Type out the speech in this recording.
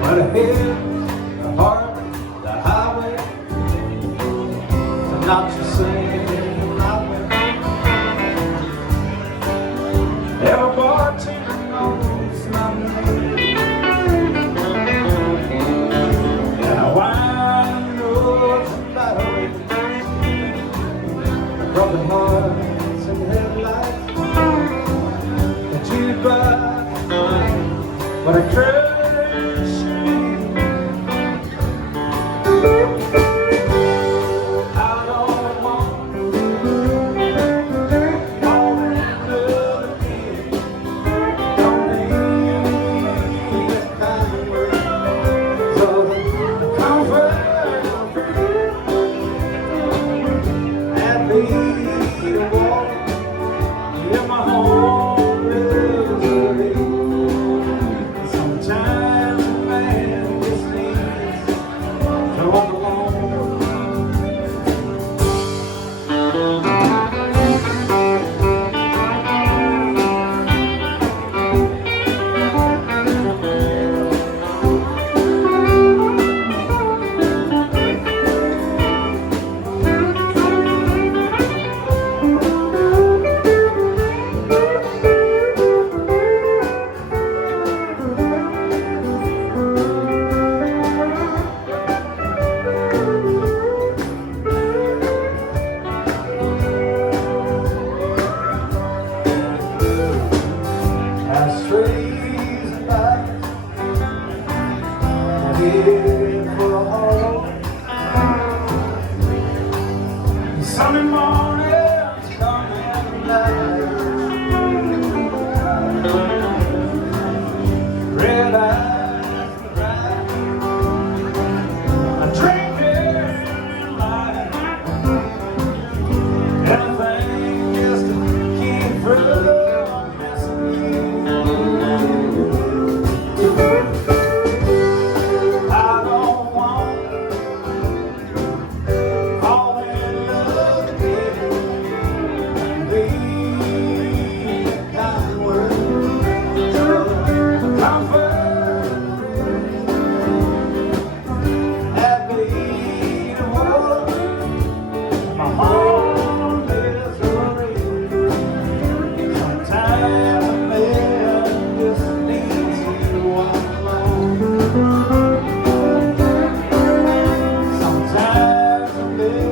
But ahead, the harbor, the highway, and not to sing highway. Every bartender knows my name, and I wind roads and byways, broken hearts and headlights, and jukebox, but I cry. Sunday mornings come at night, red eyes and bright, I'm drinking light, everything just to keep from messing you. I don't want all that love to give, be a kind word, comfort, happy to walk my home misery. Sometimes a man just needs to walk alone. Sometimes a man